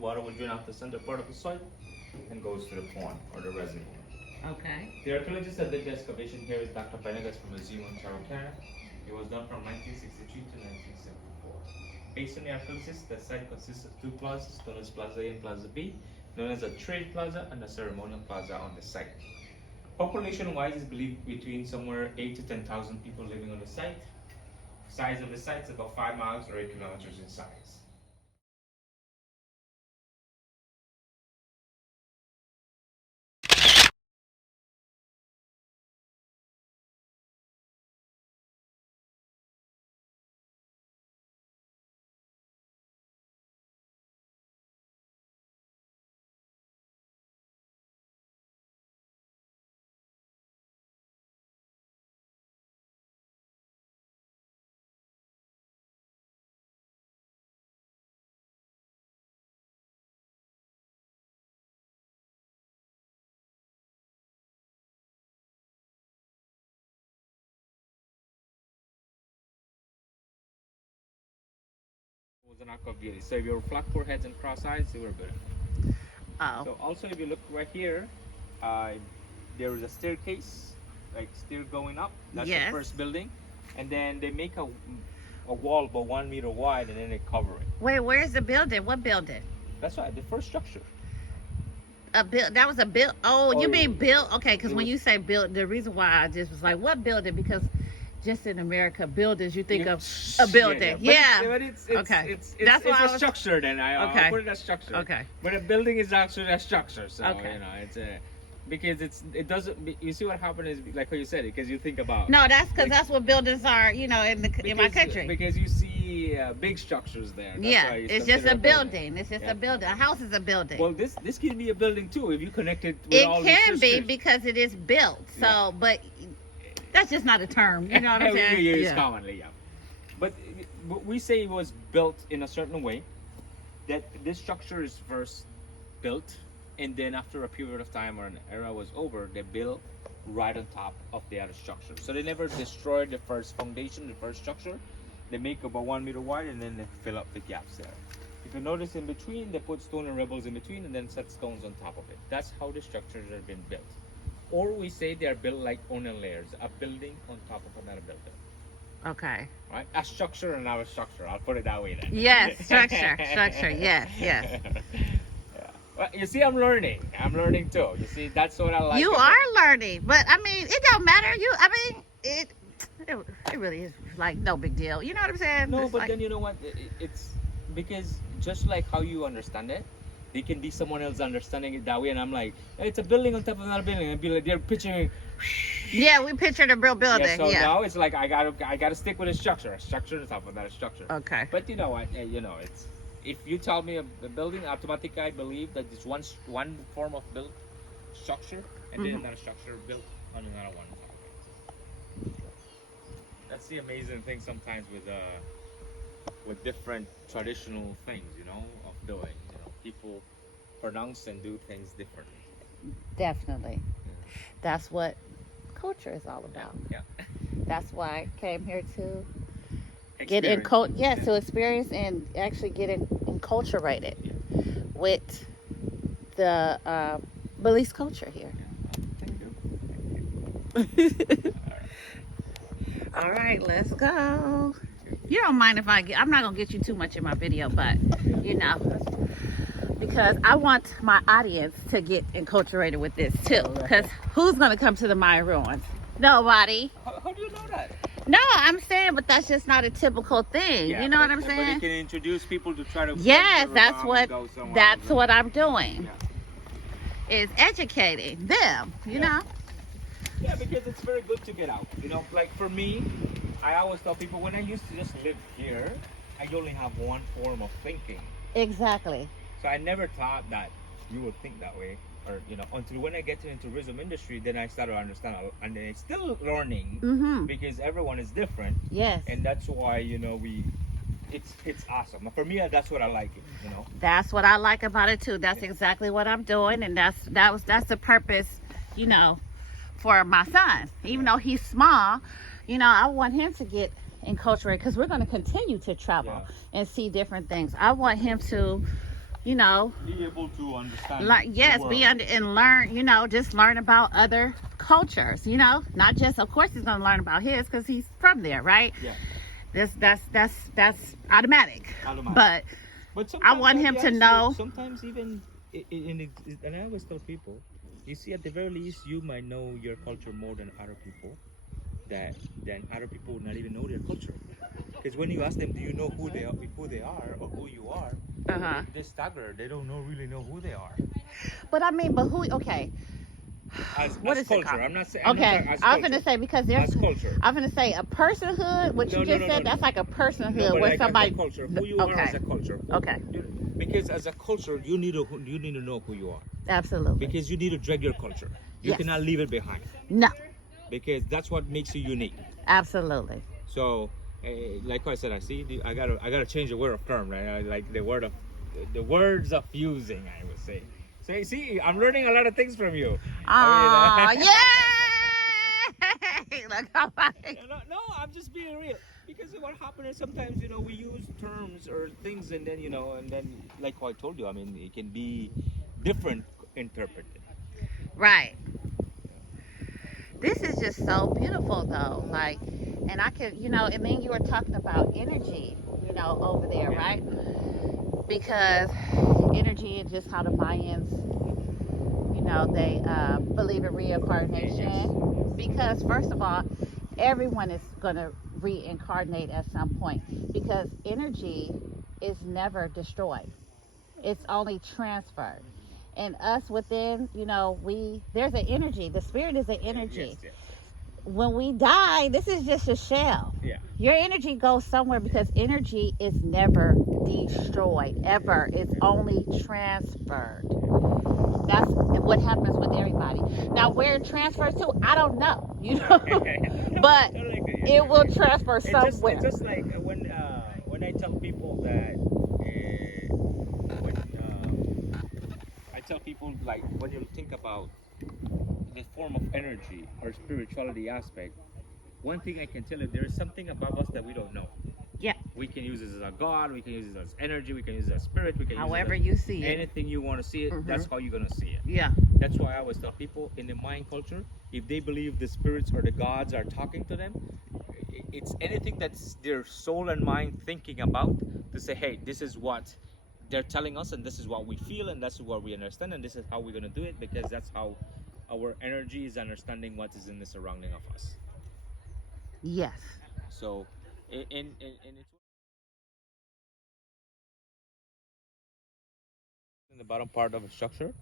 water will drain off the center part of the soil and goes to the pond or the reservoir. Okay. The archaeologist that did the excavation here is Dr. Venegas from the Zoo in Canada. It was done from 1963 to 1974. Based on the archaeologist, the site consists of two plazas, known as Plaza A and Plaza B, known as a trade plaza and a ceremonial plaza on the site. Population-wise, is believed between somewhere 8 to 10,000 people living on the site. Size of the site is about 5 miles or 8 kilometers in size. Was an arc of beauty. So if you're flat foreheads and cross eyes, you were beautiful. Oh. So also, if you look right here, there is a staircase, like stair going up. That's Yes. the first building, and then they make a wall about 1 meter wide, and then they cover it. Wait, where's the building? What building? That's right, the first structure. A build. That was a build. Oh, Oh, you mean yeah. build? Okay, because It when was- you say build, the reason why I just was like, what building? Because just in America, buildings, you think of a building. Yeah. But it's Okay. It's That's why I a was- structure. Then I Okay. put it as structure. Okay. But a building is actually a structure. So Okay. you know, it's a because it doesn't. You see what happened is like how you said it, because you think about. No, that's because Like- that's what buildings are. You know, in my country. Because you see big structures there. That's Yeah, why it's just consider a building. It's just Yeah. a building. A house is a building. Well, this can be a building too if you connect it with It all can these be systems. because it is built. So, Yeah. but that's just not a term. You know what I'm saying? We use Yeah. commonly, yeah. But we say it was built in a certain way. That this structure is first built, and then after a period of time or an era was over, they built right on top of the other structure. So they never destroyed the first foundation, the first structure. They make about 1 meter wide, and then they fill up the gaps there. If you notice in between, they put stone and rebels in between, and then set stones on top of it. That's how the structures have been built. Or we say they are built like onion layers, a building on top of another building. Okay. Right? A structure and now a structure. I'll put it that way then. Yes, structure. Yes, yes. Yeah. Well, you see, I'm learning. I'm learning too. You see, that's what I like. You about- are learning, but I mean, it don't matter. It really is like no big deal. You know what I'm saying? No, It's but like- then you know what? It's because just like how you understand it, they can be someone else understanding it that way, and I'm like, hey, it's a building on top of another building, and be like, they're picturing. yeah, we pictured a real building. Yeah, so Yeah. now it's like I gotta stick with a structure on top of that structure. Okay. But you know what? You know, it's if you tell me a building, automatically I believe that it's one form of built structure, and then Mhm. another structure built on another one. That's the amazing thing sometimes with different traditional things, you know, of doing. You know, people pronounce and do things differently. Definitely. That's what culture is all about. Yeah. That's why I came here to Experience. yes, to experience and actually get enculturated with the Belize culture here. Thank you. All right, let's go. You don't mind if I'm not gonna get you too much in my video, but you know, because I want my audience to get enculturated with this too. Because who's gonna come to the Mayan ruins? Nobody. How do you know that? No, I'm saying, but that's just not a typical thing. Yeah, you know what but- I'm But saying? they can introduce people to try to. Yes, venture that's around what and go somewhere that's else. what I'm doing. Yeah. Is educating them. You Yeah. know. Yeah, because it's very good to get out. You know, like for me, I always tell people when I used to just live here, I only have one form of thinking. Exactly. So I never thought that you would think that way, or you know, until when I get into the tourism industry, then I started to understand, and then it's still learning Mhm. because everyone is different, Yes. and that's why you know it's awesome. For me, that's what I like. You know. That's what I like about it too. That's exactly what I'm doing, and that's the purpose, you know, for my son. Even though he's small, you know, I want him to get enculturated because we're going to continue to travel Yeah. and see different things. I want him to you know, Be able to understand. like, yes, be under and learn, you know, just learn about other cultures, you know, not just, of course he's gonna learn about his because he's from there, right? Yeah. That's automatic. Automatic. But But I want him to know. Sometimes even and I always tell people, you see, at the very least, you might know your culture more than other people. Then other people would not even know their culture. Because when you ask them, do you know who they are, or who you are, Uh-huh. they stagger. They don't really know who they are. But I mean, but who? Okay. What As is it culture, called? I'm not saying. Okay, I was gonna say because there's. As culture. I'm gonna say a personhood. What you just said, that's like a personhood where like somebody. as a culture, who you are as a culture. Okay. Because as a culture, you need to know who you are. Absolutely. Because you need to drag your culture. You Yes. cannot leave it behind. No. Because that's what makes you unique. Absolutely. So, like I said, I gotta change the word of term, right? I like the words of fusing, I would say. So you see, I'm learning a lot of things from you. Ah, yeah. Look how No, I'm just being real. Because what happens is sometimes, we use terms or things, and then like I told you, I mean, it can be different interpreted. right. This is just so beautiful, though. Like, and I can, and then you were talking about energy, over there, right? Because energy and just how the Mayans, they believe in reincarnation. Because, first of all, everyone is going to reincarnate at some point. Because energy is never destroyed, it's only transferred. And us within, there's an energy. The spirit is an energy. Yes. When we die, this is just a shell. Yeah. Your energy goes somewhere because energy is never destroyed, ever. It's only transferred. That's what happens with everybody. Now, where it transfers to, I don't know, but it will transfer somewhere. It's just like when I tell people that I tell people, like, when you think about the form of energy or spirituality aspect, one thing I can tell you, there is something above us that we don't know. Yeah. We can use it as a god, we can use it as energy, we can use it as spirit, we can however use it as you see it. anything you want to see it, that's how you're going to see it. Yeah. That's why I always tell people in the Mayan culture, if they believe the spirits or the gods are talking to them, it's anything that's their soul and mind thinking about, to say, hey, this is what they're telling us, and this is what we feel, and this is what we understand, and this is how we're going to do it, because that's how our energy is understanding what is in the surrounding of us. Yes. So, and it's in the bottom part of the structure,